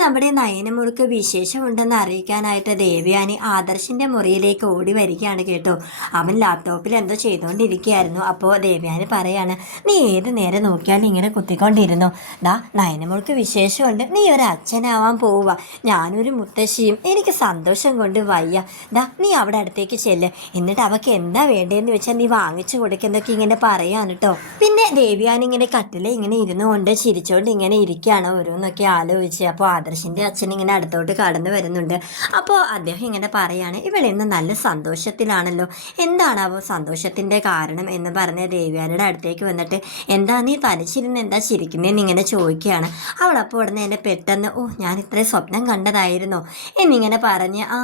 നമ്മുടെ നയനമുൾക്ക് വിശേഷമുണ്ടെന്ന് അറിയിക്കാനായിട്ട് ദേവയാനി ആദർശിന്റെ മുറിയിലേക്ക് ഓടി വരികയാണ് കേട്ടോ. അവൻ ലാപ്ടോപ്പിൽ എന്തോ ചെയ്തുകൊണ്ടിരിക്കുകയായിരുന്നു അപ്പോൾ ദേവയാനി പറയാണ് നീ ഏത് നേരം നോക്കിയാലും ഇങ്ങനെ കുത്തിക്കൊണ്ടിരുന്നു? ദാ നയനമുൾക്ക് വിശേഷമുണ്ട്. നീ ഒരു അച്ഛനാവാൻ പോവുക. ഞാനൊരു മുത്തശ്ശിയും എനിക്ക് സന്തോഷം കൊണ്ട് വയ്യ. ദാ നീ അവിടെ അടുത്തേക്ക് ചെല്ല്. എന്നിട്ട് അവൾക്ക് എന്താ വേണ്ടതെന്ന് വെച്ചാൽ നീ വാങ്ങിച്ചു കൊടുക്കുന്നൊക്കെ ഇങ്ങനെ പറയാണ് കേട്ടോ പിന്നെ ദേവയാനി ഇങ്ങനെ കട്ടിലെ ഇങ്ങനെ ഇരുന്നു കൊണ്ട് ചിരിച്ചുകൊണ്ട് ഇങ്ങനെ ഇരിക്കുകയാണ് ഓരോന്നൊക്കെ ആലോചിച്ച്. അപ്പോൾ ആദർശിന്റെ അച്ഛൻ ഇങ്ങനെ അടുത്തോട്ട് കടന്നു വരുന്നുണ്ട്. അപ്പോൾ അദ്ദേഹം ഇങ്ങനെ പറയാണ് ഇവളിന്ന് നല്ല സന്തോഷത്തിലാണല്ലോ. എന്താണ് എന്താണാവോ സന്തോഷത്തിന്റെ കാരണം? എന്ന് പറഞ്ഞ ദേവ്യാനിയുടെ അടുത്തേക്ക് വന്നിട്ട് എന്താ നീ തനിച്ചിരുന്ന് എന്താ ചിരിക്കുന്നതെന്ന് ഇങ്ങനെ ചോദിക്കുകയാണ്. അവളപ്പോൾ ഉടനെ എന്നെ പെട്ടെന്ന് ഓ ഞാൻ ഇത്രയും സ്വപ്നം കണ്ടതായിരുന്നോ? എന്നിങ്ങനെ പറഞ്ഞ് ആ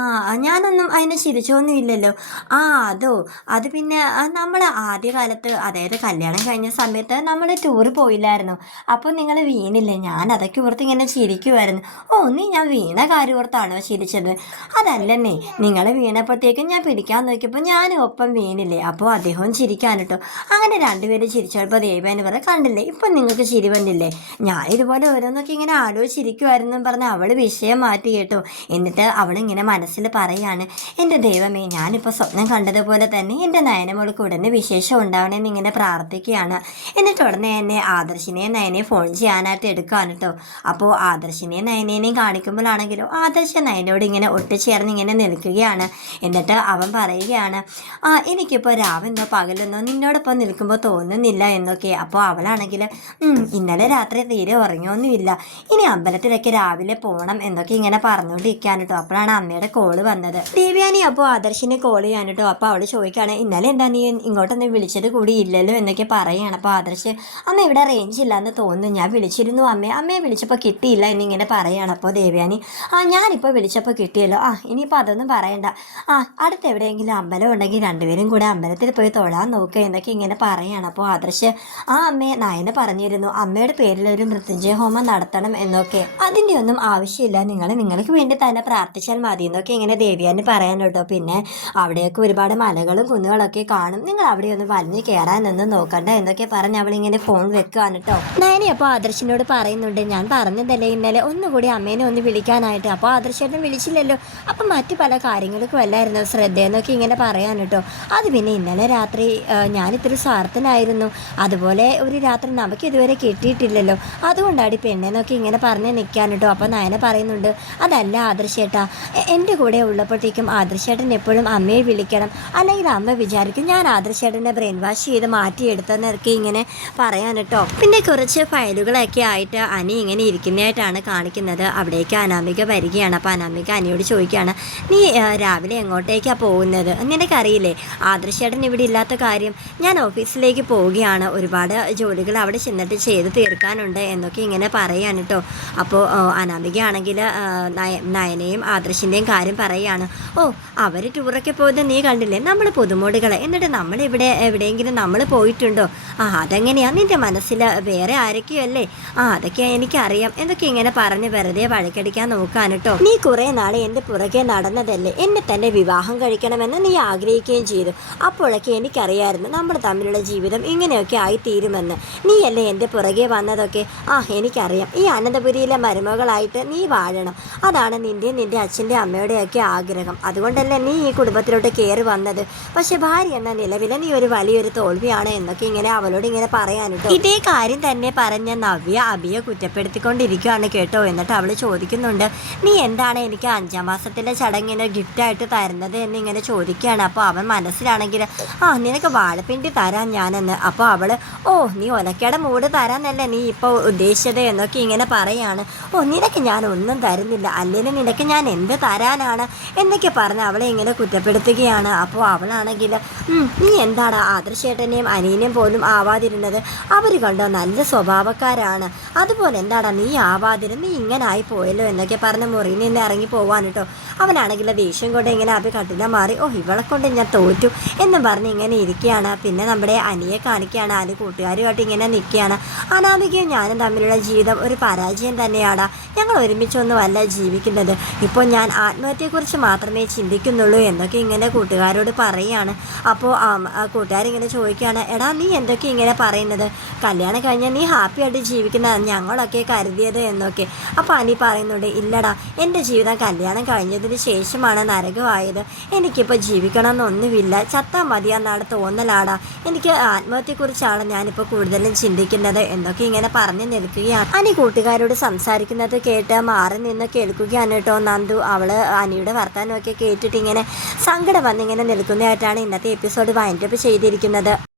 ഞാനൊന്നും അതിനെ ചിരിച്ചൊന്നുമില്ലല്ലോ. ആ അതോ അത് പിന്നെ നമ്മൾ ആദ്യകാലത്ത് അതായത് കല്യാണം കഴിഞ്ഞ സമയത്ത് നമ്മൾ ടൂർ പോയില്ലായിരുന്നു? അപ്പോൾ നിങ്ങൾ വീണില്ലേ? ഞാൻ അതൊക്കെ ഓർത്ത് ഇങ്ങനെ ചിരിക്കുമായിരുന്നു ഓ നീ ഞാൻ വീണ കാര്യം ഓർത്താണോ ചിരിച്ചത് അതല്ലെന്നേ നിങ്ങൾ വീണപ്പോഴത്തേക്കും ഞാൻ പിടിക്കാൻ നോക്കിയപ്പോൾ ഞാനും ഒപ്പം വീണില്ലേ? അപ്പോൾ അദ്ദേഹവും ചിരിക്കാൻ അങ്ങനെ രണ്ടുപേരും ചിരിച്ചപ്പോൾ ദേവേനെ വരെ കണ്ടില്ലേ ഇപ്പം നിങ്ങൾക്ക് ചിരി വന്നില്ലേ? ഞാൻ ഇതുപോലെ ഓരോന്നൊക്കെ ഇങ്ങനെ ആലോചിച്ചിരിക്കുമായിരുന്നു പറഞ്ഞ് അവൾ വിഷയം മാറ്റി കേട്ടോ. എന്നിട്ട് അവളിങ്ങനെ മനസ്സിൽ പറയാണ് എന്റെ ദൈവമേ ഞാനിപ്പോൾ സ്വപ്നം കണ്ടതുപോലെ തന്നെ എന്റെ നയനമോൾക്ക് ഉടനെ വിശേഷം ഉണ്ടാവണമെന്ന് ഇങ്ങനെ പ്രാർത്ഥിക്കുകയാണ്. എന്നിട്ട് ഉടനെ എന്നെ ആദർശിനെയും നയനെ ഫോൺ ചെയ്യാനായിട്ട് എടുക്കുകയാണ് കേട്ടോ അപ്പോൾ ആദർശിനെയും നയനേനെയും കാണിക്കുമ്പോഴാണെങ്കിലും ആദർശ നയനോട് ഇങ്ങനെ ഒട്ടിച്ചേർന്ന് ഇങ്ങനെ നിൽക്കുകയാണ്. എന്നിട്ട് അവൻ പറയുകയാണ് ആ എനിക്കിപ്പോൾ രാവെന്നോ പകലെന്നോ നിന്നോടൊപ്പം നിൽക്കുമ്പോൾ തോന്നുന്നില്ല എന്നൊക്കെ. അപ്പോൾ അവളാണെങ്കിൽ ഇന്നലെ രാത്രി തീരെ ഉറങ്ങിയൊന്നുമില്ല. ഇനി അമ്പലത്തിലൊക്കെ രാവിലെ പോകണം എന്നൊക്കെ ഇങ്ങനെ പറഞ്ഞുകൊണ്ടിരിക്കാൻ കേട്ടോ. അപ്പോഴാണ് അമ്മയുടെ കോൾ വന്നത്. ദേവ്യാനി അപ്പോൾ ആദർശിനെ കോൾ ചെയ്യാൻ കേട്ടോ. അപ്പോൾ അവൾ ചോദിക്കുകയാണ് ഇന്നലെ എന്താ നീ ഇങ്ങോട്ടൊന്നും വിളിച്ചത് കൂടി ഇല്ലല്ലോ എന്നൊക്കെ പറയുകയാണ്. അപ്പോൾ ആദർശ് അമ്മ ഇവിടെ റേഞ്ച് ഇല്ലാന്ന് തോന്നുന്നു. ഞാൻ വിളിച്ചിരുന്നു അമ്മയെ അമ്മയെ വിളിച്ചപ്പോൾ കിട്ടിയില്ല എന്നിങ്ങനെ പറയുകയാണ് അപ്പോൾ ദേവ്യാനി ആ ഞാനിപ്പോൾ വിളിച്ചപ്പോൾ കിട്ടിയല്ലോ. ആ ഇനിയിപ്പോൾ അതൊന്നും പറയണ്ട. ആ അടുത്ത് എവിടെയെങ്കിലും അമ്പലം ഉണ്ടെങ്കിൽ രണ്ടുപേരും കൂടെ അമ്പലത്തിൽ പോയി തൊഴാൻ നോക്കുക എന്നൊക്കെ ഇങ്ങനെ പറയുകയാണ് അപ്പോൾ ആദർശ് ആ അമ്മയെ നായനെ പറഞ്ഞിരുന്നു. അമ്മയുടെ പേരിൽ ഒരു മൃത്യുഞ്ജയ ഹോമം നടത്തണം എന്നൊക്കെ. അതിന്റെ ഒന്നും ആവശ്യമില്ല. നിങ്ങൾ നിങ്ങൾക്ക് വേണ്ടി തന്നെ പ്രാർത്ഥിച്ചാൽ മതി എന്നൊക്കെ ഇങ്ങനെ ദേവയാനി പറയാൻ കേട്ടോ. പിന്നെ അവിടെയൊക്കെ ഒരുപാട് മലകളും കുന്നുകളൊക്കെ കാണും. നിങ്ങൾ അവിടെ ഒന്ന് വലിഞ്ഞു കയറാനൊന്നും നോക്കണ്ട എന്നൊക്കെ പറഞ്ഞ് അവളിങ്ങനെ ഫോൺ വെക്കുകയാണ് കേട്ടോ. നയനി അപ്പോൾ ആദർശിനോട് പറയുന്നുണ്ട് ഞാൻ പറഞ്ഞതല്ലേ ഇന്നലെ ഒന്നുകൂടി അമ്മേനെ ഒന്ന് വിളിക്കാനായിട്ട്. അപ്പോൾ ആദർശേട്ടൻ വിളിച്ചില്ലല്ലോ. അപ്പം മറ്റ് പല കാര്യങ്ങൾക്കും അല്ലായിരുന്നു ശ്രദ്ധയെന്നൊക്കെ ഇങ്ങനെ പറയാൻ കേട്ടോ. അത് പിന്നെ ഇന്നലെ രാത്രി ഞാനിത്തിരി സ്വാർത്ഥനായിരുന്നു. അതുപോലെ ഒരു രാത്രി നമുക്ക് ഇതുവരെ കിട്ടിയിട്ടില്ലല്ലോ. അതുകൊണ്ടാണ് പെണ്ണെന്നൊക്കെ ഇങ്ങനെ പറഞ്ഞ് നിൽക്കാൻ കേട്ടോ. അപ്പോൾ നയന പറയുന്നുണ്ട് അതല്ല ആദർശേട്ടാ എന്റെ കൂടെ ഉള്ളപ്പോഴത്തേക്കും ആദർശേട്ടൻ എപ്പോഴും അമ്മയെ വിളിക്കണം. അല്ലെങ്കിൽ അമ്മ വിചാരിക്കും ഞാൻ ആദർശേട്ടനെ ബ്രെയിൻ വാഷ് ചെയ്ത് മാറ്റിയെടുത്തെന്നൊക്കെ ഇങ്ങനെ പറയാൻ കേട്ടോ. പിന്നെ കുറച്ച് ഫയലുകളൊക്കെ ആയിട്ട് അനി ഇങ്ങനെ ഇരിക്കുന്നതായിട്ടാണ് കാണിക്കുന്നത്. അവിടേക്ക് അനാമിക വരികയാണ്. അപ്പോൾ അനാമിക അനിയോട് ചോദിക്കുകയാണ് നീ രാവിലെ എങ്ങോട്ടേക്കാണ് പോകുന്നത്? നിനക്കറിയില്ലേ ആദർശേട്ടൻ ഇവിടെ ഇല്ലാത്ത കാര്യം. ഞാൻ ഓഫീസിലേക്ക് പോവുകയാണ്. ഒരുപാട് ജോലികൾ അവിടെ ചെന്നിട്ട് ചെയ്ത് തീർക്കാനുണ്ട് എന്നൊക്കെ ഇങ്ങനെ പറയുകയാണ് കേട്ടോ അപ്പോൾ അനാമികയാണെങ്കിൽ നയനയും ആദർശിന്റെയും കാര്യം പറയുകയാണ് ഓ അവർ ടൂറൊക്കെ പോയത് നീ കണ്ടില്ലേ? നമ്മൾ പുതുമോടുകളെ. എന്നിട്ട് നമ്മളിവിടെ എവിടെയെങ്കിലും നമ്മൾ പോയിട്ടുണ്ടോ? ആ അതെങ്ങനെയാണ് നിന്റെ മനസ്സിൽ വേറെ ആരൊക്കെയോ അല്ലേ? ആ അതൊക്കെ എനിക്കറിയാം. എന്തൊക്കെ ഇങ്ങനെ പറഞ്ഞ് വെറുതെ വഴക്കടിക്കാൻ നോക്കാൻ കേട്ടോ നീ കുറെ നാളെ എന്റെ പുറകെ നടന്നതല്ലേ? എന്നെ തന്നെ വിവാഹം കഴിക്കണമെന്ന് നീ ആഗ്രഹിക്കുകയും ചെയ്തു. അപ്പോഴൊക്കെ എനിക്കറിയായിരുന്നു നമ്മൾ തമ്മിലുള്ള ജീവിതം ഇങ്ങനെയൊക്കെ ആയിത്തീരുമെന്ന്. നീയല്ലേ എന്റെ പുറകെ വന്നതൊക്കെ? ആ എനിക്കറിയാം. ഈ അനന്തപുരിയിലെ മരുമകളായിട്ട് നീ വാഴണം. അതാണ് നിന്റെ നിന്റെ അച്ഛന്റെ അമ്മയുടെയൊക്കെ ആഗ്രഹം. അതുകൊണ്ടല്ലേ നീ ഈ കുടുംബത്തിലോട്ട് കയറി വന്നത്. പക്ഷെ ഭാര്യ എന്ന നിലവിൽ നീ ഒരു വലിയൊരു തോൽവിയാണ് എന്നൊക്കെ ഇങ്ങനെ അവളോട് ഇങ്ങനെ പറയാനുണ്ട് ഇതേ കാര്യം തന്നെ പറഞ്ഞ നവ്യ അബിയെ കുറ്റപ്പെടുത്തിക്കൊണ്ടിരിക്കുകയാണ് കേട്ടോ. എന്നിട്ട് അവൾ ചോദിക്കുന്നുണ്ട് നീ എന്താണ് എനിക്ക് അഞ്ചാം മാസത്തിലെ ചടങ്ങിന് ഗിഫ്റ്റായിട്ട് തരുന്നത്? എന്നിങ്ങനെ ചോദിക്കുകയാണ്. അപ്പോൾ അവൻ മനസ്സിലാണെങ്കിൽ ആ നിനക്ക് വാഴപ്പിണ്ടി തരാം ഞാനെന്ന്. അപ്പോൾ അവൾ ഓ നീ ഒലക്കയുടെ മൂട് തരാന്നല്ലേ നീ ഇപ്പോൾ ഉദ്ദേശിച്ചത്? എന്നൊക്കെ ഇങ്ങനെ പറയാണ്. ഓ നിനക്ക് ഞാൻ ഒന്നും തരുന്നില്ല. അല്ലെങ്കിൽ നിനക്ക് ഞാൻ എന്ത് തരാനാണ്? എന്നൊക്കെ പറഞ്ഞ് അവളെ ഇങ്ങനെ കുറ്റപ്പെടുത്തുകയാണ്. അപ്പോൾ അവളാണെങ്കിൽ നീ എന്താണ് ആദർശേട്ടനെയും അനിയനെയും പോലും ആവാതിരുന്നത്? അവർ കണ്ടോ നല്ല സ്വഭാവക്കാരാണ്. അതുപോലെ എന്താടാ നീ ആവാതിരുന്ന് നീ ഇങ്ങനെ ആയി പോയല്ലോ എന്നൊക്കെ പറഞ്ഞ് മുറിയിൽ നിന്ന് ഇറങ്ങി പോവാൻ കേട്ടോ അവനാണെങ്കിൽ ദേഷ്യം കൊണ്ട് ഇങ്ങനെ അത് കട്ടില മാറി ഓ ഇവളെ കൊണ്ട് ഞാൻ തോറ്റു എന്നും പറഞ്ഞ് ഇങ്ങനെ ഇരിക്കുകയാണ്. പിന്നെ നമ്മുടെ അനിയെ കാണിക്കുകയാണ് അത് കൂട്ടുകാരുമായിട്ട് ഇങ്ങനെ നിൽക്കുകയാണ്. അനാമികയും ഞാനും തമ്മിലുള്ള ജീവിതം ഒരു പരാജയം തന്നെയാണ് ഞങ്ങൾ ഒരുമിച്ചൊന്നുമല്ല ജീവിക്കുന്നത്. ഇപ്പോൾ ഞാൻ ആത്മഹത്യയെക്കുറിച്ച് മാത്രമേ ചിന്തിക്കുന്നുള്ളൂ എന്നൊക്കെ ഇങ്ങനെ കൂട്ടുകാരോട് പറയുകയാണ്. അപ്പോൾ കൂട്ടുകാരിങ്ങനെ ചോദിക്കുകയാണ് എടാ നീ എന്തൊക്കെ ഇങ്ങനെ പറയുന്നത്? കല്യാണം കഴിഞ്ഞാൽ നീ ഹാപ്പിയായിട്ട് ജീവിക്കുന്ന ഞങ്ങളൊക്കെ കരുതിയത് എന്നൊക്കെ. അനി പറയുന്നുണ്ട് ഇല്ലടാ എന്റെ ജീവിതം കല്യാണം കഴിഞ്ഞതിന് ശേഷമാണ് നരകമായത്. എനിക്കിപ്പോൾ ജീവിക്കണമെന്നൊന്നുമില്ല. ചത്താൽ മതിയെന്നാണ് തോന്നലാടാ. എനിക്ക് ആത്മഹത്യയെക്കുറിച്ചാണ് ഞാനിപ്പോൾ കൂടുതലും ചിന്തിക്കുന്നത് എന്നൊക്കെ ഇങ്ങനെ പറഞ്ഞു നിൽക്കുകയാണ്. അനി കൂട്ടുകാരോട് സംസാരിക്കുന്നത് കേട്ട് മാറി നിന്ന് കേൾക്കുകയാണ് കേട്ടോ നന്ദു. അവൾ അനിയുടെ വർത്തമാനമൊക്കെ കേട്ടിട്ട് ഇങ്ങനെ സങ്കടം വന്നിങ്ങനെ നിൽക്കുന്നതായിട്ടാണ് ഇന്നത്തെ എപ്പിസോഡ് വൈൻഡപ്പ് ചെയ്തിരിക്കുന്നത്.